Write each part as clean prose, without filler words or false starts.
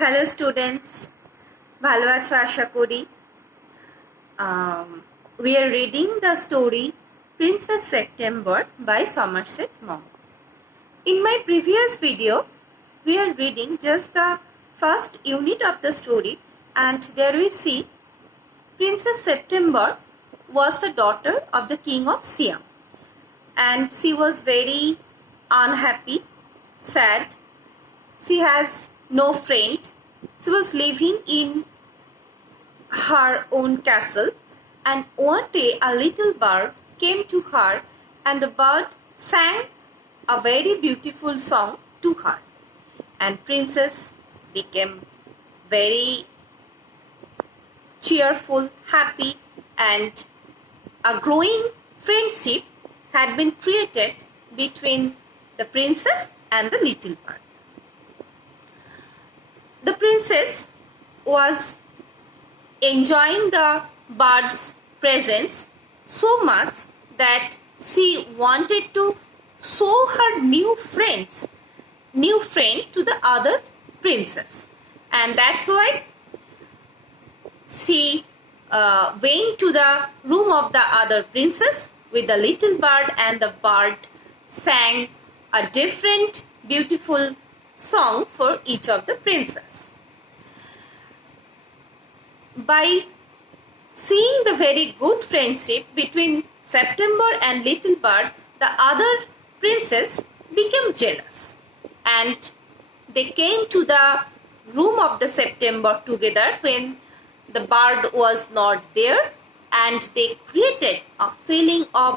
Hello students, ভালো আছো আশা করি। We are reading the story Princess September by Somerset Maugham. In my previous video, we are reading just the first unit of the story, and there we see Princess September was the daughter of the King of Siam, and she was very unhappy, sad. She has no friend. She was living in her own castle, and one day a little bird came to her, and the bird sang a very beautiful song to her, and Princess became very cheerful, happy, and a growing friendship had been created between the princess and the little bird. The princess was enjoying the bird's presence so much that she wanted to show her new friend to the other princess, and that's why she went to the room of the other princess with the little bird, and the bird sang a different beautiful song for each of the princess. By seeing the very good friendship between September and Little Bird, the other princess became jealous, and they came to the room of the September together when the bird was not there, and they created a feeling of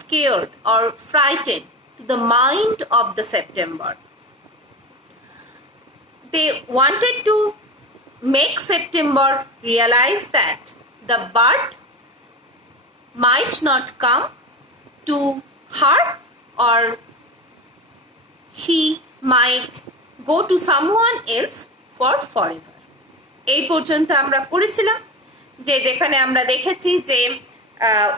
scared or frightened to the mind of the September. They wanted to make September realize that the bird might not come to her, or he might go to someone else for forever. এই পর্যন্ত আমরা পড়েছিলাম যে যেখানে আমরা দেখেছি যে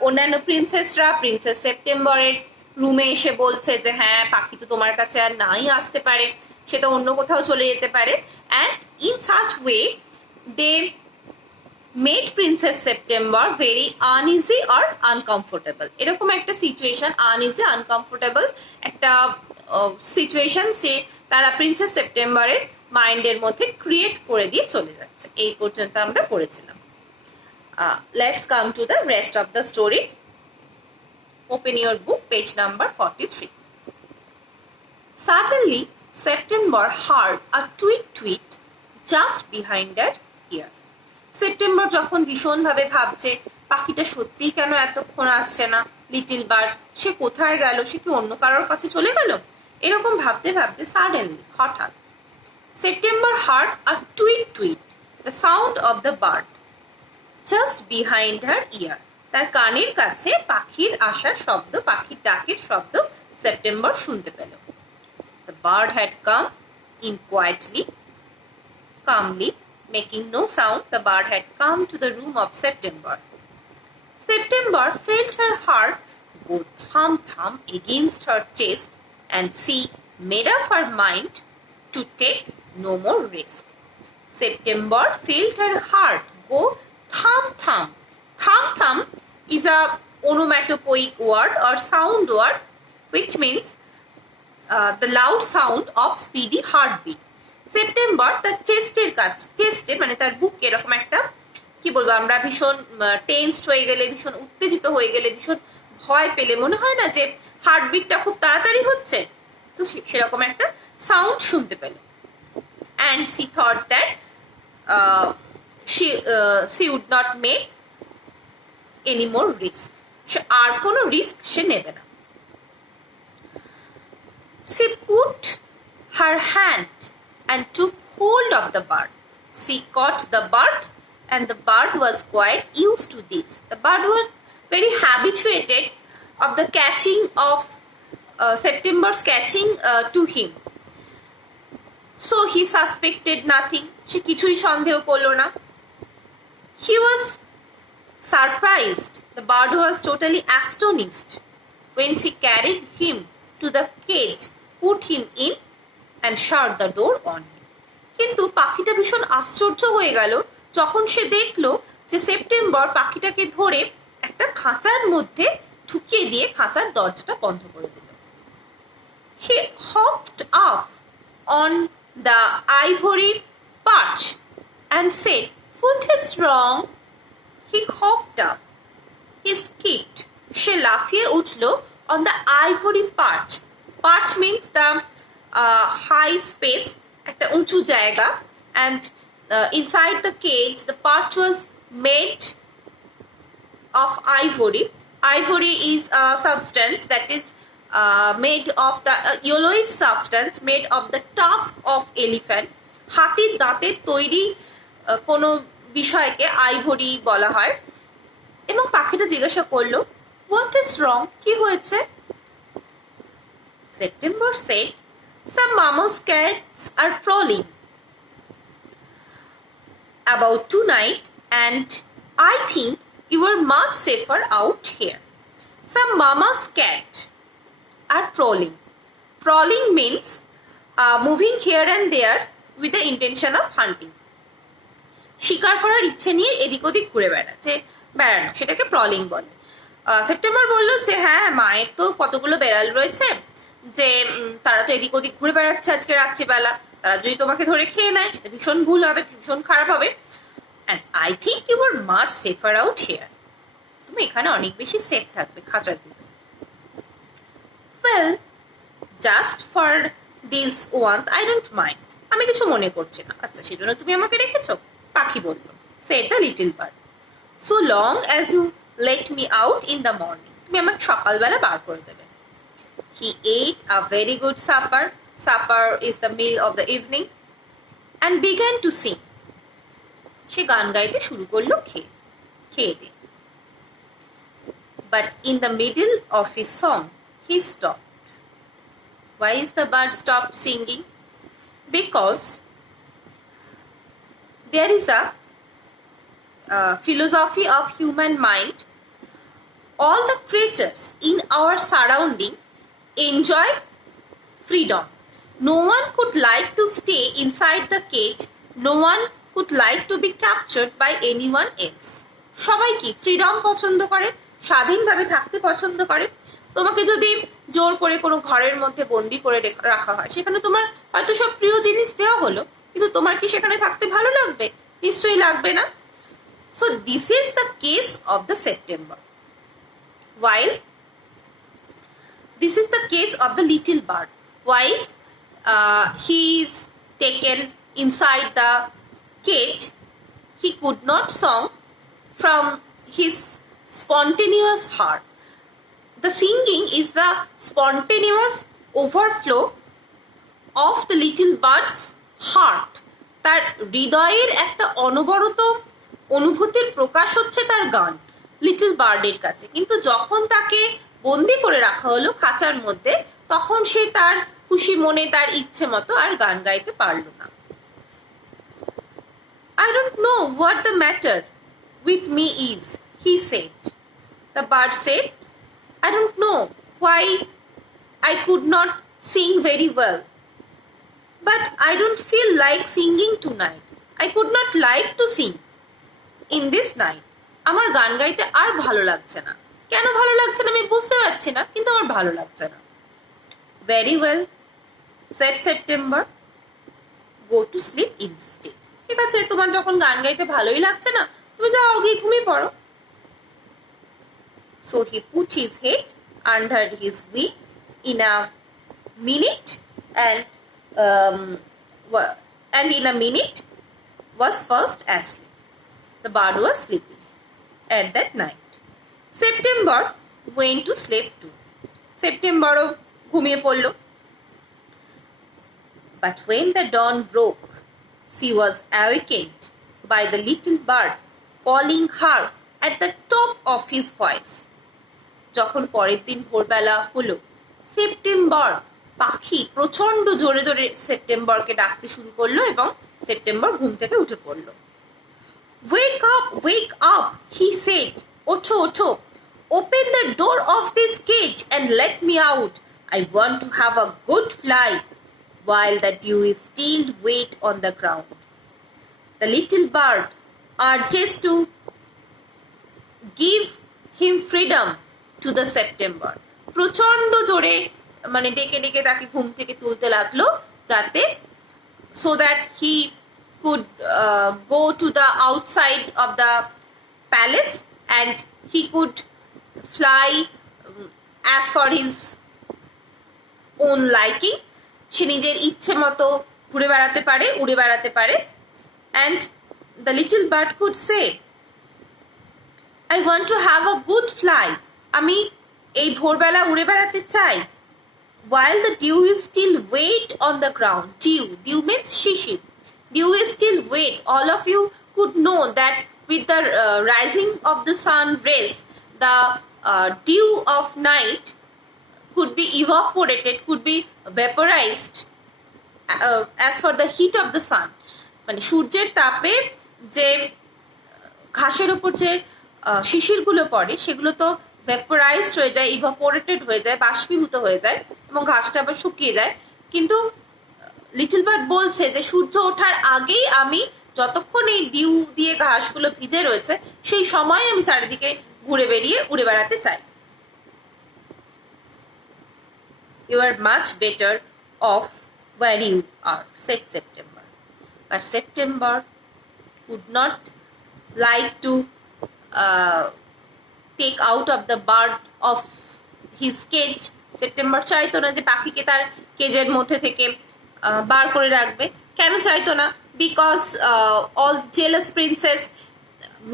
অন্যান্য প্রিন্সেসরা প্রিন্সেস সেপ্টেম্বরের রুমে এসে বলছে যে হ্যাঁ পাখি তো তোমার কাছে আর নাই আসতে পারে, সে তো অন্য কোথাও চলে যেতে পারে, and in such way they made Princess September very uneasy or uncomfortable. এরকম একটা সিচুয়েশন, uneasy uncomfortable একটা সিচুয়েশন সে তারা প্রিন্সেস সেপ্টেম্বরের মাইন্ডের মধ্যে ক্রিয়েট করে দিয়ে চলে যাচ্ছে। এই পর্যন্ত আমরা পড়েছিলাম। Let's come to the rest of the story. Open your book, page number 43. Suddenly, September heard a tweet just behind her ear. September যখন ভীষণভাবে ভাবছে পাখিটা সত্যিই কেন এতক্ষণ আসছে না, লিটল বার্ড সে কোথায় গেল, সে কি অন্য কারোর কাছে চলে গেল, এরকম ভাবতে ভাবতে সাডেনলি হঠাৎ September heard a tweet the sound of the bird just behind her ear. তার কানের কাছে পাখির আসার শব্দ, পাখির ডাকের শব্দ সেপ্টেম্বর শুনতে পেল। The bird had come in quietly, calmly, making no sound. The bird had come to the room of September. September felt her heart go thump against her chest, and she made up her mind to take no more risk. September felt her heart go thump. Thump is a onomatopoeic word or sound word which means the loud sound of speedy heartbeat. September তার চেস্টে মানে তার বুকে এরকম একটা কি বলবো আমরা ভীষণ টেন্সড হয়ে গেলে, ভীষণ উত্তেজিত হয়ে গেলে, ভীষণ ভয় পেলে মনে হয় না যে হার্টবিটটা খুব তাড়াতাড়ি হচ্ছে, তো সেরকম একটা সাউন্ড শুনতে পেল। And she thought that she would not make any more risk. আর কোনো রিস্ক সে নেবে না। She put her hand and took hold of the bird. She caught the bird, and the bird was quite used to this. The bird was very habituated of the catching of September's catching to him. So he suspected nothing. সে কিছুই সন্দেহ করলো না। He was surprised. The bird was totally astonished when she carried him to the cage, put him in, and shut the door on him. কিন্তু পাখিটা ভীষণ আশ্চর্য হয়ে গেল যখন সে দেখলো যে সেপ্টেম্বর পাখিটাকে ধরে একটা খাঁচার মধ্যে ঢুকিয়ে দিয়ে খাঁচার দরজাটা বন্ধ করে দিল। He hopped up on the ivory perch and said, "What is wrong?" He hopped up. He skipped. সে লাফিয়ে উঠল on the ivory perch. Perch means the high space, একটা উঁচু জায়গা, and inside the cage the perch was made of ivory. Ivory is a substance that is made of the yellowish substance made of the tusk of elephant. হাতির দাঁতের তৈরি কোনো বিষয়কে আইভরি বলা হয়। এবং পাখিটা জিজ্ঞাসা করলো, হোয়াট ইজ রং, কি হয়েছে? September said, some mamas cats are crawling about tonight and I think you are much safer out here. Some mama's cat are crawling. Crawling means moving here and there with the intention of hunting. শিকার করার ইচ্ছে নিয়ে এদিক ওদিক ঘুরে বেড়ানো, সেটাকে প্রলিং বলে। সেপ্টেম্বর বললো যে হ্যাঁ, মায়ের তো কতগুলো বেড়াল রয়েছে যে তারা তো এদিক ওদিক ঘুরে বেড়াচ্ছে আজকে রাত্রিবেলা, তারা যদি তোমাকে ধরে খেয়ে নেয় সেটা ভীষণ ভুল হবে, ভীষণ খারাপ হবে। And I think you are much safer out here. তুমি এখানে অনেক বেশি সেফ থাকবে খাঁচার ভিতরে। Well, just for this once I don't mind. আমি কিছু মনে করছি না। আচ্ছা, সেজন্য তুমি আমাকে রেখেছো? পাখি বলল। Said the little bird. So long as you let me out in the morning. তুমি আমাকে সকালবেলা বার করে দেবে। He ate a very good supper. Supper is the meal of the evening. And began to sing. সে গান গাইতে শুরু করলো খেয়ে দিয়ে। But in the middle of his song, he stopped. Why is the bird stopped singing? Because there is a philosophy of human mind. All the creatures in our surrounding enjoy freedom. No one could like to stay inside the cage. No one could like to be captured by anyone else. সবাই কি ফ্রিডম পছন্দ করে, স্বাধীনভাবে থাকতে পছন্দ করে। তোমাকে যদি জোর করে কোনো ঘরের মধ্যে বন্দি করে রাখা হয়, সেখানে তোমার হয়তো সব প্রিয় জিনিস দেওয়া হলো, কিন্তু তোমার কি সেখানে থাকতে ভালো লাগবে? নিশ্চয়ই লাগবে না। So this is the case of the September. While this is the case of the little bird. While he is taken inside the cage, he could not sing from his spontaneous heart. The singing is the spontaneous overflow of the little bird's heart. তার হৃদয়ের একটা অনবরত অনুভূতির প্রকাশ হচ্ছে তার গান লিটল বার্ডের কাছে। কিন্তু যখন তাকে বন্দি করে রাখা হলো খাঁচার মধ্যে, তখন সে তার খুশি মনে তার ইচ্ছে মতো আর গান গাইতে পারল না। I don't know what the matter with me is, he said. The bird said, I don't know why I could not sing very well. But I don't feel like singing tonight. I could not like to sing in this night. আমার গান গাইতে আর ভালো লাগছে না। কেন ভালো লাগছে না আমি বুঝতে পারছি না, কিন্তু আমার ভালো লাগছে না। Very well, said September. Go to sleep instead. ঠিক আছে, তোমার যখন গান গাইতে ভালোই লাগছে না, তুমি যাও গিয়ে ঘুমিয়ে পড়ো। So he put his head under his wing in a minute and in a minute was fast asleep. The bird was sleeping at that night. September went to sleep too. September ঘুমিয়ে পড়ল। But when the dawn broke, she was awakened by the little bird calling her at the top of his voice. যখন পরের দিন ভোরবেলা হলো, সেপ্টেম্বর পাখি প্রচন্ড জোরে জোরে সেপ্টেম্বরকে ডাকতে শুরু করলো এবং সেপ্টেম্বর ঘুম থেকে উঠে পড়লো। Wake up, he said. ওঠো ওঠো, open the door of this cage and let me out. I want to have a good fly. while the dew is still wet on the ground. The little bird urges to give him freedom to the September. প্রচন্ড জোরে মানে ডেকে ডেকে তাকে ঘুম থেকে তুলতে লাগলো যাতে so that he could go to the outside of the palace and he could fly as for his own liking. সে নিজের ইচ্ছে মতো ঘুরে বেড়াতে পারে, উড়ে বেড়াতে পারে. And the little bird could say, I want to have a good fly. আমি এই ভোরবেলা উড়ে বেড়াতে চাই. While the dew is still wet on the ground. Dew means shishir. Dew is still wet. All of you could know that with the rising of the sun rays, the dew of night could be evaporated, could be vaporized as for the heat of the sun. মানে সূর্যের তাপে যে ঘাসের উপর যে শিশিরগুলো পড়ে সেগুলো তো ভেপোরাইজড হয়ে যায়, ইভাপোরেটেড হয়ে যায়, বাষ্পীভূত হয়ে যায় এবং ঘাসটা আবার শুকিয়ে যায়. কিন্তু লিটল বার্ড বলছে যে সূর্য ওঠার আগেই আমি যতক্ষণ এই ডিউ দিয়ে ঘাসগুলো ভিজে রয়েছে সেই সময় আমি চারিদিকে ঘুরে বেরিয়ে উড়ে বেড়াতে চাই. You are much better off where you are, said September. But September would not like to take out of the bird of his cage. September চাইতো না যে পাখিকে তার কেজের মধ্যে থেকে বার করে রাখবে. কেন চাইতো না? Because all jealous princess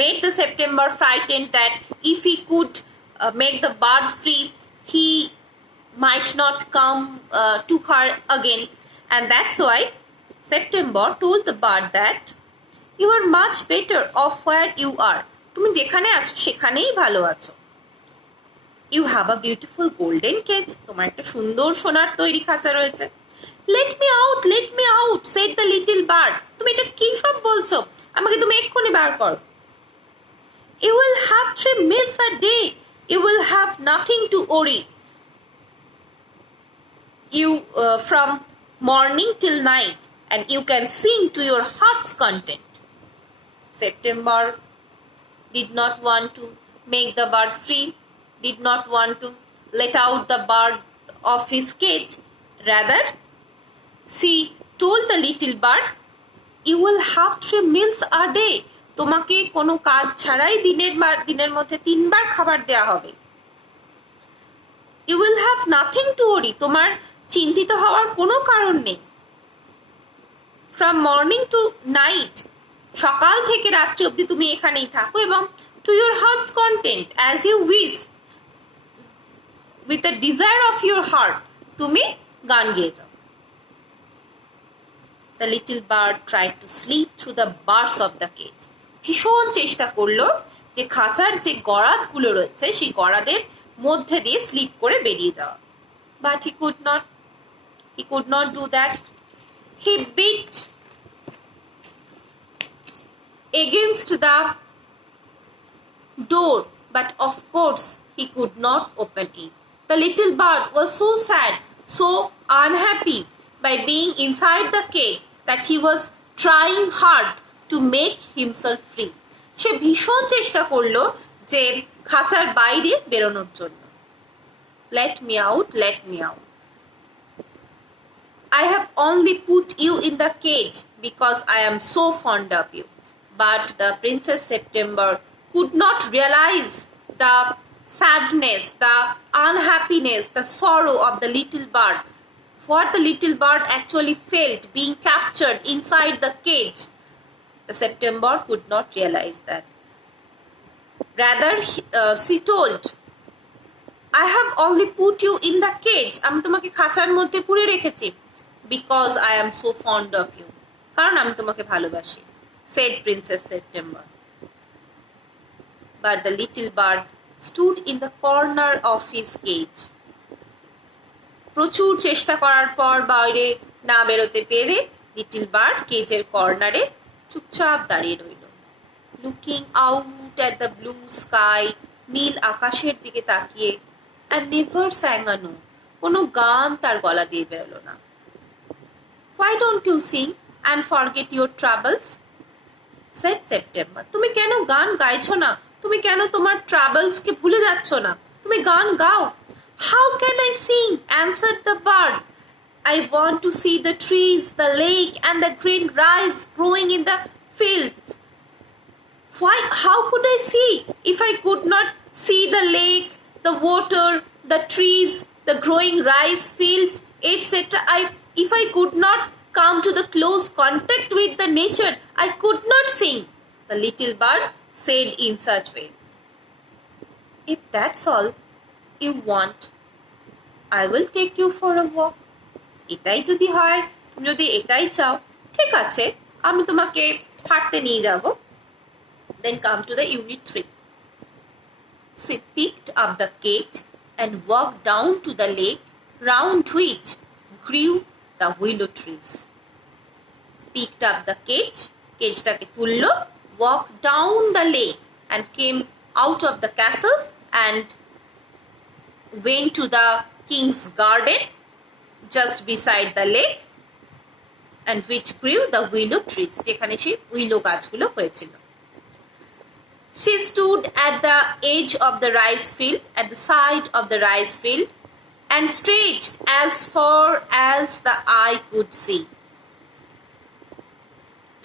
made the September frightened that if he could make the bird free, he might not come to her again. And that's why September told the bird that you are much better off where you are. তুমি যেখানে আছো সেখানেই ভালো আছো. You have a beautiful golden cage. তোমার একটা সুন্দর সোনার তৈরি খাঁচা রয়েছে. Let me out, said the little bird. তুমি এটা কি সব বলছো? আমাকে তুমি এক্ষুনি বার করো. You will have 3 meals a day. You will have nothing to worry. You from morning till night, and you can sing to your heart's content. September did not want to make the bird free, did not want to let out the bird of his cage. Rather, she told the little bird, you will have 3 meals a day. তোমাকে কোনো কাজ ছাড়াই দিনের মধ্যে 3 বার খাবার দেয়া হবে. You will have nothing to worry. তোমার চিন্তিত হওয়ার কোনো কারণ নেই. From morning to night, সকাল থেকে রাত্রি অবধি তুমি এখানেই থাকো এবং to your heart's content, as you wish, with the desire of your heart, তুমি গান গেয়ে যাও. The little bird tried to slip through the bars of the cage. ভীষণ চেষ্টা করলো যে খাঁচার যে গরাদগুলো রয়েছে সেই গরাদের মধ্যে দিয়ে স্লিপ করে বেরিয়ে যাওয়া. But he could not do that. He beat against the door, but of course he could not open it. The little bird was so sad, so unhappy by being inside the cage that he was trying hard to make himself free. সে ভীষণ চেষ্টা করলো যে খাঁচার বাইরে বেরোনোর জন্য. Let me out, let me out. I have only put you in the cage because I am so fond of you. But the Princess September could not realize the sadness, the unhappiness, the sorrow of the little bird. What the little bird actually felt being captured inside the cage. The September could not realize that. Rather, she told, I have only put you in the cage. আমি তোমাকে খাঁচার মধ্যে পুরে রেখেছি. Because I am so fond of you. কারণ আমি তোমাকে ভালোবাসি, said Princess September. But the little bird stood in the corner of his cage. প্রচুর চেষ্টা করার পর বাইরে না বেরোতে পেরে লিটল বার্ড কেজের কর্নারে চুপচাপ দাঁড়িয়ে রইল. Looking out at the blue sky, নীল আকাশের দিকে তাকিয়ে, and never sang a note. কোনো গান তার গলা দিয়ে বেরোলো না. Why don't you sing and forget your troubles? Said September. তুমি কেন গান গাইছো না? তুমি কেন তোমার ট্রাভেলসকে ভুলে যাচ্ছ না? তুমি গান গাও। How can I sing? Answered the bird. I want to see the trees, the lake, and the green rice growing in the fields. Why? How could I see if I could not see the lake, the water, the trees, the growing rice fields, etc.? If I could not come to the close contact with the nature, I could not sing, the little bird said in such way. If that's all you want, I will take you for a walk. এটাই যদি হয়, তুমি যদি এটাই চাও, ঠিক আছে, আমি তোমাকে হাঁটতে নিয়ে যাব। Then come to the unit 3. She picked up the cage and walked down to the lake, round which grew the willow trees. Picked up the cage, কেজটাকে তুললো, walked down the lake and came out of the castle and went to the king's garden just beside the lake, and which grew the willow trees, যেখানে সেই উইলো গাছগুলো হয়েছিল। She stood at the edge of the rice field, at the side of the rice field, and stretched as far as the eye could see.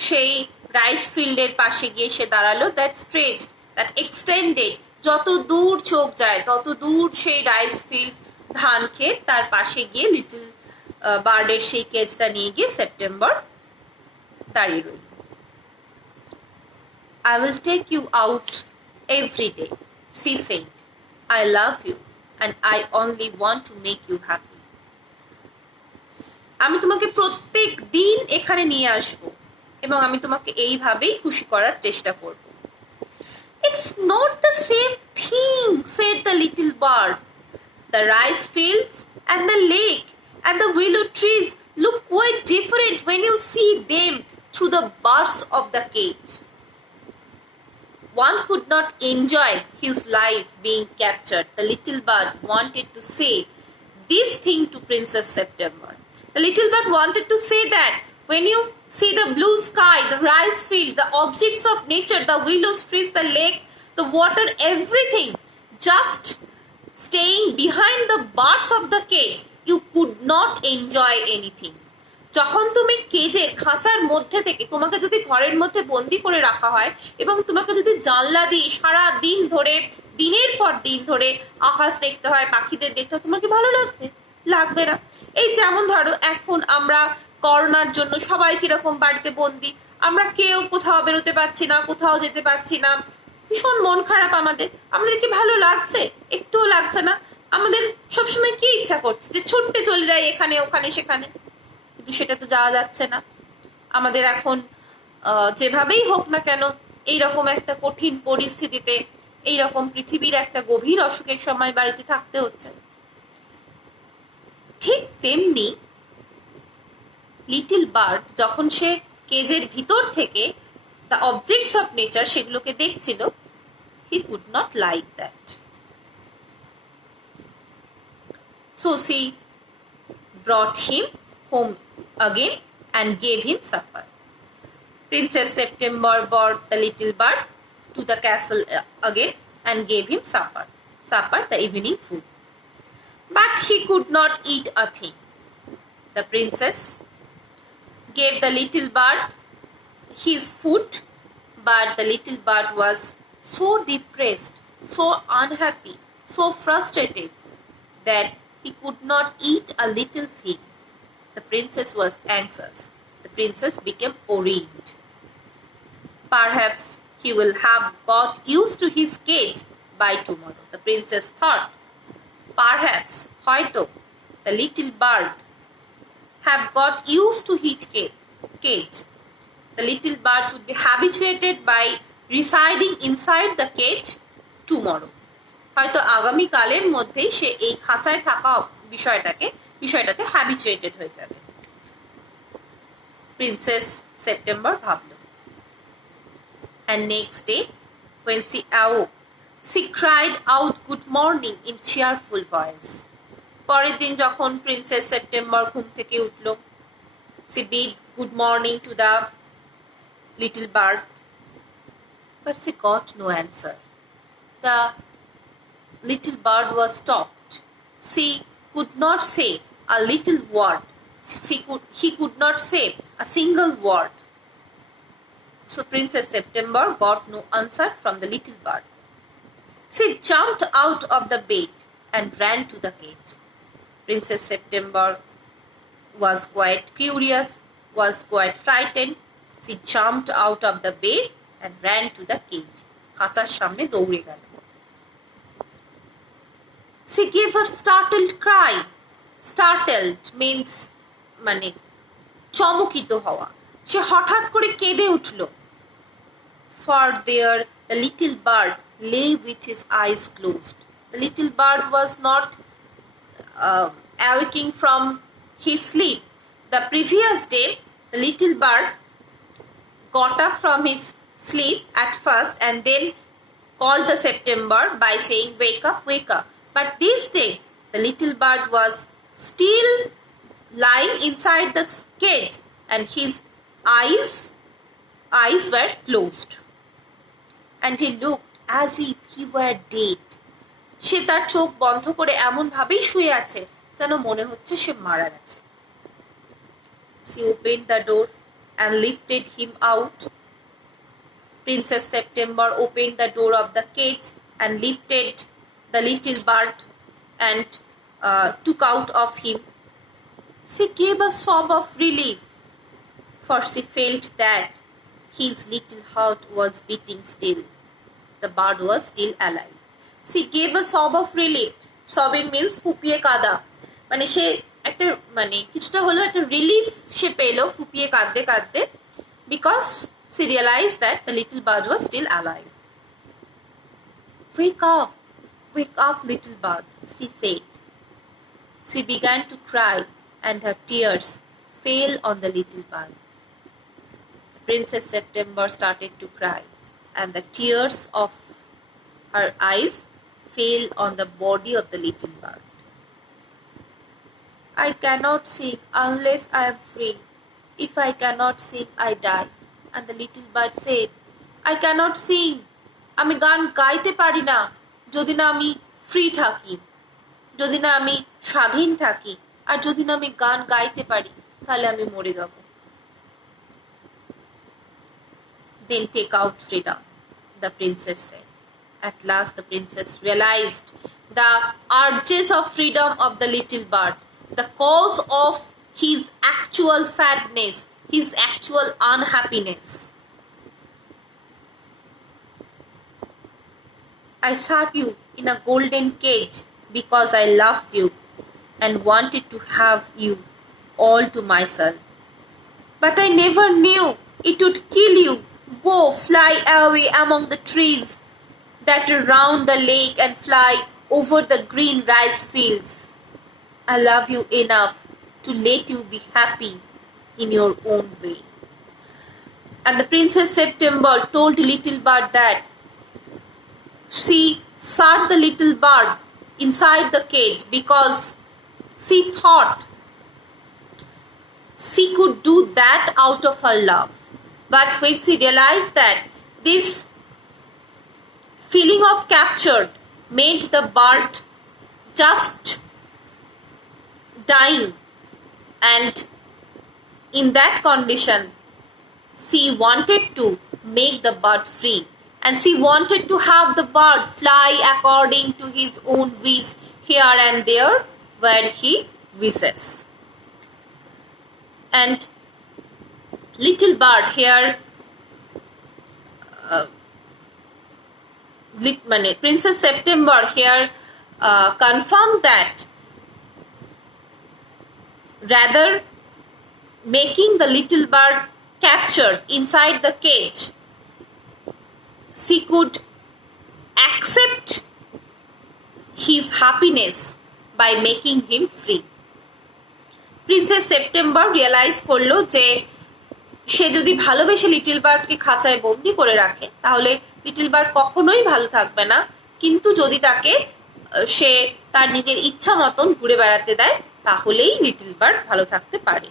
সেই রাইস ফিল্ডের পাশে গিয়ে সে দাঁড়ালো, that stretched, that extended, যত দূর চোখ যায় তত দূর সেই রাইস ফিল্ড, ধান ক্ষেত, তার পাশে গিয়ে লিটল বার্ডের সেই কেজটা নিয়ে গিয়ে সেপ্টেম্বর দাঁড়িয়ে রইল। I will take you out every day, she said. I love you and I only want to make you happy. আমি তোমাকে প্রত্যেক দিন এখানে নিয়ে আসব এবং আমি তোমাকে এইভাবেই খুশি করার চেষ্টা করব। It's not the same thing, said the little bird. The rice fields and the lake and the willow trees look quite different when you see them through the bars of the cage. One could not enjoy his life being captured. The little bird wanted to say this thing to Princess September. The little bird wanted to say that when you see the blue sky, the rice field, the objects of nature, the willow trees, the lake, the water, everything, just staying behind the bars of the cage, you could not enjoy anything. যখন তুমি কেজের খাঁচার মধ্যে থেকে, তোমাকে যদি ঘরের মধ্যে বন্দি করে রাখা হয় এবং তোমাকে যদি জানলা দিয়ে সারা দিন ধরে, দিনের পর দিন ধরে আকাশ দেখতে হয়, পাখিদের দেখতে হয়, তোমার কি ভালো লাগবে? লাগবে না। এই যেমন ধরো এখন আমরা করোনার জন্য সবাই কিরকম বাড়িতে বন্দি, আমরা কেউ কোথাও বেরোতে পারছি না, কোথাও যেতে পারছি না, ভীষণ মন খারাপ। আমাদের কি ভালো লাগছে? একটুও লাগছে না। আমাদের সবসময় কি ইচ্ছা করছে যে ছুটতে চলে যাই এখানে ওখানে সেখানে, কিন্তু সেটা তো যাওয়া যাচ্ছে না। আমাদের এখন যেভাবেই হোক না কেন এইরকম একটা কঠিন পরিস্থিতিতে, এইরকম পৃথিবীর একটা গভীর অসুখের সময় বাড়িতে থাকতে হচ্ছে। ঠিক তেমনি লিটল বার্ড যখন সে কেজের ভিতর থেকে দ্য অবজেক্টস অফ নেচার সেগুলোকে দেখছিল, he could not like that. So she ব্রট হিম home again and gave him supper. Princess September brought the little bird to the castle again and gave him supper, the evening food. But he could not eat a thing. The princess gave the little bird his food, but the little bird was so depressed, so unhappy, so frustrated that he could not eat a little thing. The princess was anxious. The princess became worried. Perhaps he will have got used to his cage by tomorrow. The princess thought. Perhaps, hoito, the little bird have got used to his cage. The little birds would be habituated by residing inside the cage tomorrow. হয়তো আগামী কালের মধ্যেই সে এই খাঁচায় থাকা বিষয়টাতে হ্যাবিচুয়েটেড হয়ে যাবে। Princess September ভাবল। And next day, when she awoke, she cried out good morning in cheerful voice. পরের দিন যখন প্রিন্সেস সেপ্টেম্বর ঘুম থেকে উঠল, She bid good morning to the little bird, but she got no answer. The little bird was stopped. She could not say a little word. He could not say a single word. So Princess September got no answer from the little bird. She jumped out of the bed and ran to the cage. Princess September was quite curious, was quite frightened. She jumped out of the bed and ran to the cage. খাঁচার সামনে দৌড়ে গেল। She gave a startled cry. Startled means মানে চমকিত হওয়া। সে হঠাৎ করে কেঁদে উঠল। For there the little bird lay with his eyes closed. The little bird was not awaking from his sleep. The previous day, the little bird got up from his sleep at first and then called the September by saying, "Wake up, wake up." But this day, the little bird was still lying inside the cage and his eyes were closed. And he looked as if he were dead. সে তার চোখ বন্ধ করে এমন ভাবেই শুয়ে আছে যেন মনে হচ্ছে সে মারা গেছে। She opened the door and lifted him out. Princess September opened the door of the cage and lifted the little bird and took out of him. She gave a sob of relief, for she felt that his little heart was beating still. The bird was still alive. She gave a sob of relief. Sobbing means ফুপিয়ে কাঁদা। মানে সে একটা মানে কিছুটা হলো একটা রিলিফ সে পেলো ফুপিয়ে কাঁদতে কাঁদতে, because she realized that the little bird was still alive. Wake up, little bird, she said. She began to cry and her tears fell on the little bird. Princess September started to cry and the tears of her eyes fell on the body of the little bird. I cannot sing unless I am free. If I cannot sing, I die. And the little bird said, I cannot sing. আমি গান গাইতে পারি না যদি না আমি ফ্রি থাকি, যদি না আমি স্বাধীন থাকি, আর যদি না আমি গান গাইতে পারি তাহলে আমি মরে যাব। Then take out freedom, the princess said. At last the princess realized the urges of freedom of the little bird, the cause of his actual sadness, his actual unhappiness. I shut you in a golden cage because I loved you and wanted to have you all to myself. But I never knew it would kill you. Go, fly away among the trees that surround the lake and fly over the green rice fields. I love you enough to let you be happy in your own way. And the Princess September told the little bird that she shut the little bird inside the cage because she thought she could do that out of her love. But when she realized that this feeling of capture made the bird just dying, and in that condition she wanted to make the bird free, and she wanted to have the bird fly according to his own wish here and there where he wishes. And little bird here Princess September here confirmed that rather making the little bird captured inside the cage, she could accept his happiness by making him free. Princess September realize করলো যে সে যদি ভালোবেসে লিটল বার্ডকে খাঁচায় বন্দি করে রাখে তাহলে লিটল বার্ড কখনোই ভালো থাকবে না, কিন্তু যদি তাকে সে তার নিজের ইচ্ছা মতন ঘুরে বেড়াতে দেয় তাহলেই লিটল বার্ড ভালো থাকতে পারে।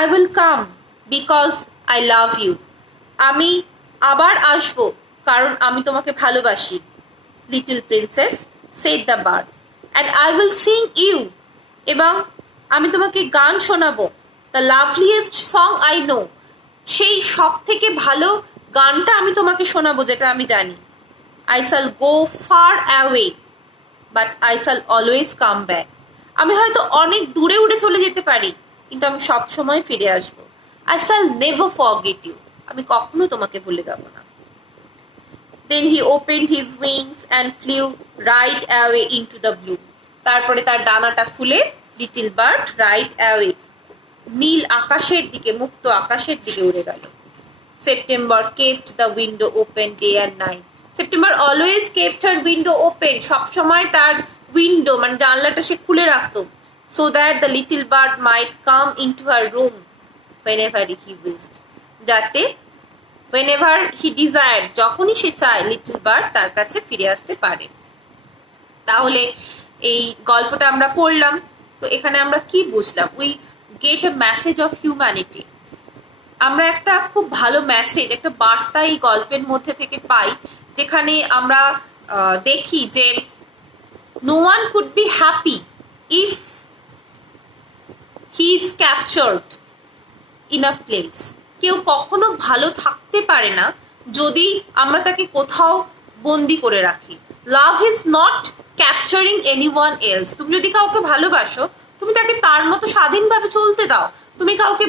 I will come because I love you. আমি আবার আসবো কারণ আমি তোমাকে ভালোবাসি. Little princess, said the bird. And I will sing you. এবং আমি তোমাকে গান শোনাবো. The loveliest song I know. সেই সব থেকে ভালো গানটা আমি তোমাকে শোনাবো যেটা আমি জানি. I shall go far away, but I shall always come back. আমি হয়তো অনেক দূরে উড়ে চলে যেতে পারি কিন্তু আমি সব সময় ফিরে আসবো. I shall never forget you. আমি কখনো তোমাকে ভুলে যাব না. Then he opened his wings and flew right away into the blue. তারপরে তার ডানাটা খুলে লিটল বার্ড রাইট অ্যাওয়ে নীল আকাশের দিকে, মুক্ত আকাশের দিকে উড়ে গেল. September kept the window open day and night. September always kept her window open. সবসময় তার উইন্ডো মানে জানলাটা সে খুলে রাখতো. So that the little bird might come into her room whenever he wished. যাতে whenever he desired, যখনই সে চায় লিটল বার্ড তার কাছে ফিরে আসতে পারে. তাহলে এই গল্পটা আমরা পড়লাম. তো এখানে আমরা কি বুঝলাম? We get A message of humanity. আমরা একটা খুব ভালো মেসেজ, একটা বার্তা এই গল্পের মধ্যে থেকে পাই, যেখানে আমরা দেখি যে no one could be happy if he is captured in a place. কেউ কখনো ভালো থাকতে পারে না যদি আমরা তাকে কোথাও বন্দি করে রাখি. Love is not capturing anyone else. তুমি যদি কাউকে ভালোবাসো, তুমি তাকে তার মতো স্বাধীনভাবে চলতে দাও. তুমি কাউকে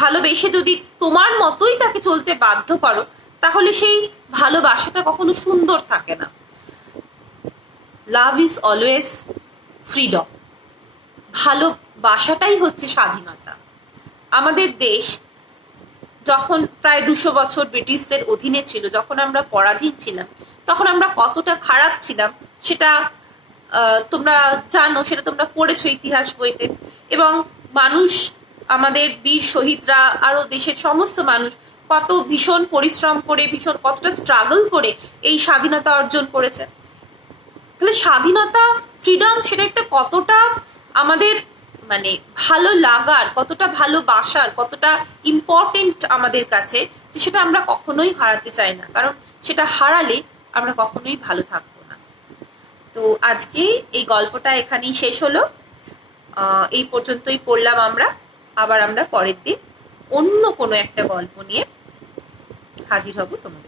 ভালোবেসে যদি তোমার মতোই তাকে চলতে বাধ্য করো, তাহলে সেই ভালোবাসাটা কখনো সুন্দর থাকে না. Love is always freedom. ভালোবাসাটাই হচ্ছে স্বাধীনতা. আমাদের দেশ যখন প্রায় 200 বছর ব্রিটিশদের অধীনে ছিল, যখন আমরা পরাধীন ছিলাম, তখন আমরা কতটা খারাপ ছিলাম সেটা তোমরা জানো, সেটা তোমরা পড়েছো ইতিহাস বইতে. এবং মানুষ, আমাদের বীর শহীদরা, আরো দেশের সমস্ত মানুষ কত ভীষণ পরিশ্রম করে, কতটা স্ট্রাগল করে এই স্বাধীনতা অর্জন করেছে. তাহলে স্বাধীনতা, ফ্রিডম, সেটা একটা কতটা আমাদের মানে ভালো লাগার, কতটা ভালোবাসার, কতটা ইম্পর্টেন্ট আমাদের কাছে, যে সেটা আমরা কখনোই হারাতে চাই না. কারণ সেটা হারালে আমরা কখনোই ভালো থাকবো না. তো আজকে এই গল্পটা এখানেই শেষ হলো. এই পর্যন্তই পড়লাম আমরা. আবার আমরা পরের দিন অন্য কোনো একটা গল্প নিয়ে হাজির হব তোমাদের